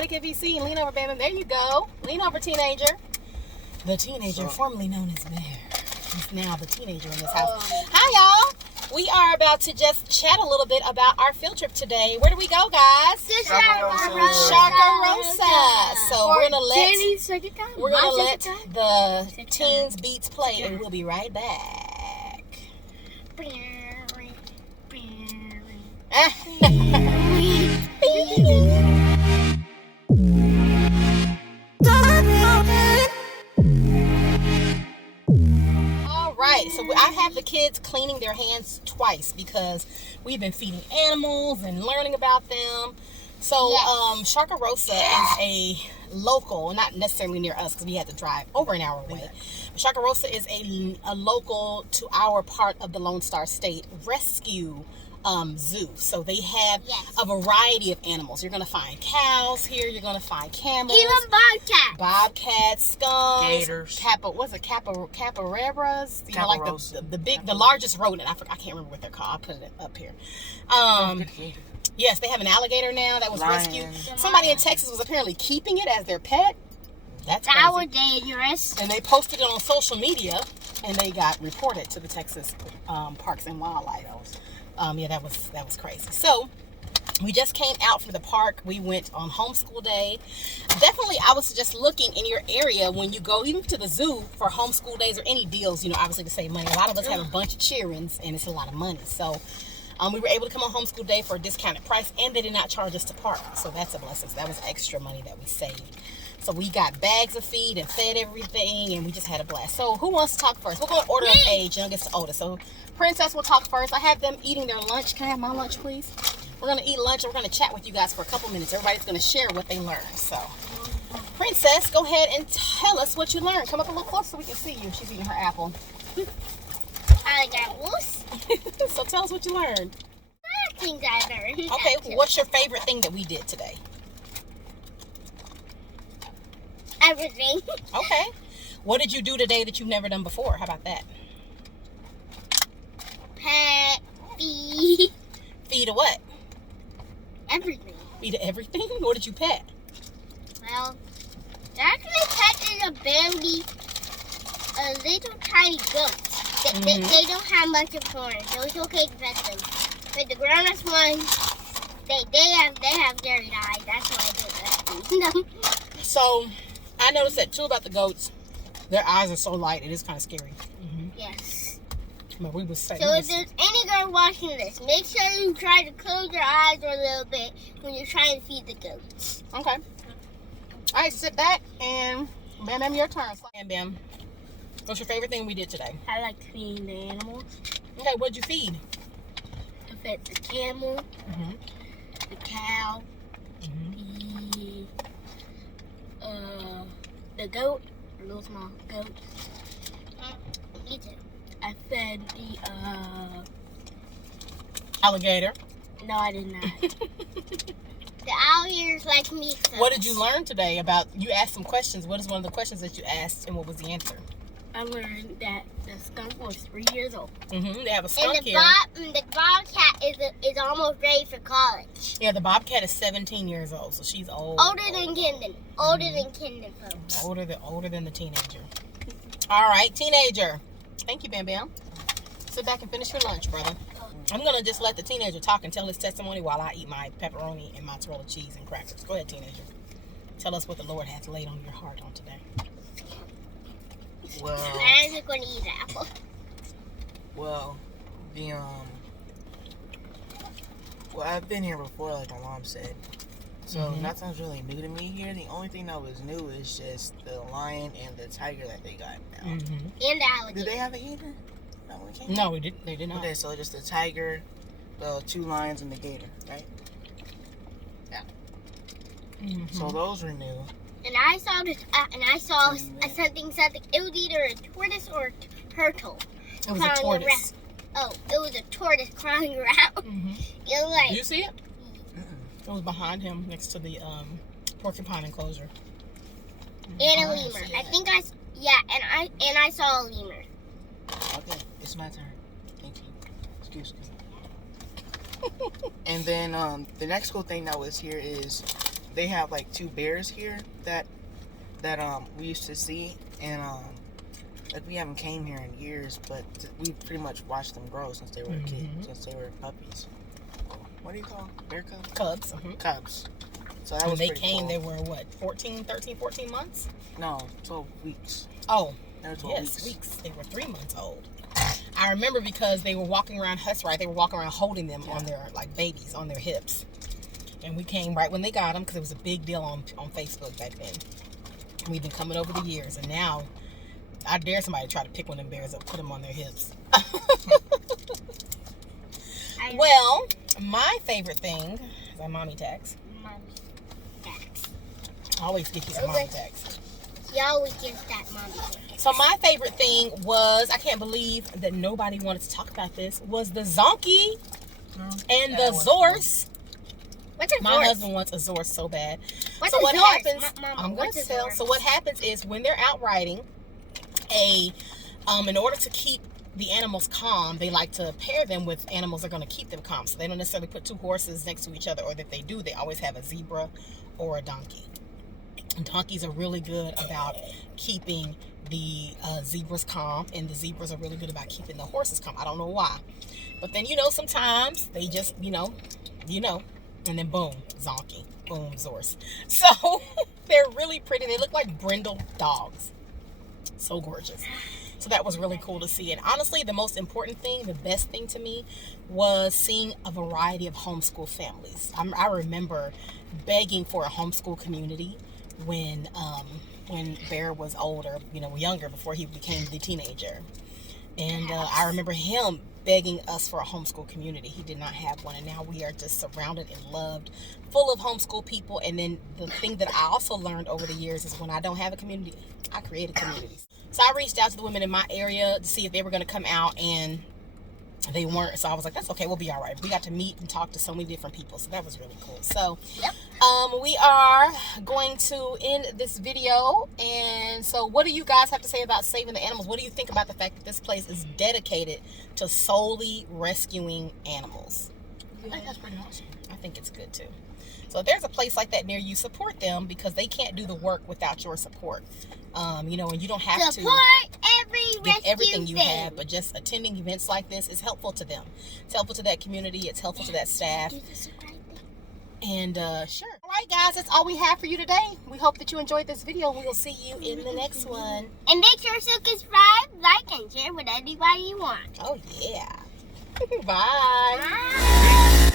nobody can be seen. Lean over, baby. There you go. Lean over, teenager. The teenager, formerly known as Bear. He's now the teenager in this house. Hi, y'all. We are about to just chat a little bit about our field trip today. Where do we go, guys? Sharkarosa. So we're gonna let the teens Beatz play, and we'll be right back. Right, so I have the kids cleaning their hands twice because we've been feeding animals and learning about them. So Sharkarosa is a local, not necessarily near us because we had to drive over an hour away. Sharkarosa is a local to our part of the Lone Star State rescue zoo. So they have a variety of animals. You're going to find cows here. You're going to find camels. Even bobcats, skunks, gators. Capibaras. You know, like the largest rodent. I can't remember what they're called. I'll put it up here. Yes, they have an alligator now that was rescued. Somebody in Texas was apparently keeping it as their pet. That's crazy. That was dangerous. And they posted it on social media, and they got reported to the Texas Parks and Wildlife. That was crazy. So we just came out from the park. We went on homeschool day. Definitely, I was just looking in your area when you go even to the zoo for homeschool days or any deals, obviously to save money. A lot of us have a bunch of cheer-ins, and it's a lot of money. So we were able to come on homeschool day for a discounted price, and they did not charge us to park. So that's a blessing. So that was extra money that we saved. So we got bags of feed and fed everything, and we just had a blast. So who wants to talk first? We're going to order of age, youngest to oldest. So Princess will talk first. I have them eating their lunch. Can I have my lunch, please? We're going to eat lunch, and we're going to chat with you guys for a couple minutes. Everybody's going to share what they learned. So Princess, go ahead and tell us what you learned. Come up a little closer so we can see you. She's eating her apple. I got loose. So tell us what you learned. Things I learned. Okay, what's your favorite thing that we did today? Everything. Okay. What did you do today that you've never done before? How about that? Pet, feed. Feed a what? Everything. Feed everything? What did you pet? Well, actually petting a little tiny goats. They don't have much of horns, so it's okay to pet them. But the grown-ups ones, they have dirty eyes. That's why I did that. So, I noticed that too about the goats. Their eyes are so light, it is kind of scary. Yes. But we would say. So if there's any girl watching this, make sure you try to close your eyes a little bit when you're trying to feed the goats. Okay. All right, sit back and Bam Bam, your turn. Bam Bam, what's your favorite thing we did today? I like feeding the animals. Okay, what'd you feed? I fed the camel, the cow, the goat, a little small goat. Me too. I fed the alligator. No, I did not. The alligators like me. What did you learn today about? You asked some questions. What is one of the questions that you asked, and what was the answer? I learned that the skunk was 3 years old. They have a skunk and here. The bobcat is almost ready for college. Yeah, the bobcat is 17 years old, so she's old. Older than Kendon. Older than Kendon, folks. Older than the teenager. All right, teenager. Thank you, Bam Bam. Sit back and finish your lunch, brother. I'm going to just let the teenager talk and tell his testimony while I eat my pepperoni and mozzarella cheese and crackers. Go ahead, teenager. Tell us what the Lord has laid on your heart on today. Well, I'm just going to eat the apple. Well, I've been here before, like my mom said. So nothing's really new to me here. The only thing that was new is just the lion and the tiger that they got now. And the alligator. Did they have it either? No, they did not. Okay, so just the tiger, the 2 lions, and the gator, right? Yeah. So those were new. And I saw this. Something. It was either a tortoise or a turtle. It was a tortoise. Oh, it was a tortoise crawling around. It was like. Did you see it? It was behind him, next to the porcupine enclosure. And a lemur. I think I saw a lemur. Okay, it's my turn. Thank you. Excuse me. And then the next cool thing that was here is they have like 2 bears here that we used to see, and like we haven't came here in years, but we pretty much watched them grow since they were kids, since they were puppies. What do you call them? Bear cubs? Cubs. Cubs. So that When was they pretty came, cool. they were what, 14 months? No, 12 weeks. Oh, They were 12 yes, weeks. They were 3 months old. I remember because they were walking around, that's right, they were walking around holding them on their, like babies, on their hips. And we came right when they got them because it was a big deal on Facebook back then. We've been coming over the years, and now I dare somebody to try to pick one of them bears up, put them on their hips. Well, my favorite thing is our mommy tax. Mommy tax. I always get you some mommy tax. She always gives that mommy tax. So my favorite thing was, I can't believe that nobody wanted to talk about this, was the Zonky and the Zorse. What's a My Zorse? husband wants a Zorse so bad. What's So a what Zorse? happens? Mama, I'm going what's to a tell. Zorse? So what happens is when they're out riding, in order to keep the animals calm, they like to pair them with animals that are going to keep them calm. So they don't necessarily put 2 horses next to each other, or if they do, they always have a zebra or a donkey. And donkeys are really good about keeping the zebras calm, and the zebras are really good about keeping the horses calm. I don't know why, but then sometimes they just and then boom, Zonky, boom, Zorse. So they're really pretty. They look like brindle dogs. So gorgeous. So that was really cool to see. And honestly, the most important thing, the best thing to me, was seeing a variety of homeschool families. I remember begging for a homeschool community when Bear was older, younger, before he became the teenager. And I remember him begging us for a homeschool community. He did not have one, and now we are just surrounded and loved, full of homeschool people. And then the thing that I also learned over the years is when I don't have a community, I create a community. So I reached out to the women in my area to see if they were going to come out, and they weren't. So I was like, that's okay, we'll be all right. We got to meet and talk to so many different people, so that was really cool. So we are going to end this video. And so what do you guys have to say about saving the animals? What do you think about the fact that this place is dedicated to solely rescuing animals? I think that's pretty awesome. I think it's good too. So if there's a place like that near you, support them, because they can't do the work without your support. And you don't have to support every give rescue everything you thing. have, but just attending events like this is helpful to them. It's helpful to that community. It's helpful to that staff. And sure. All right, guys, that's all we have for you today. We hope that you enjoyed this video. We will see you in the next one. And make sure to subscribe, like, and share with anybody you want. Oh, yeah. Bye. Bye.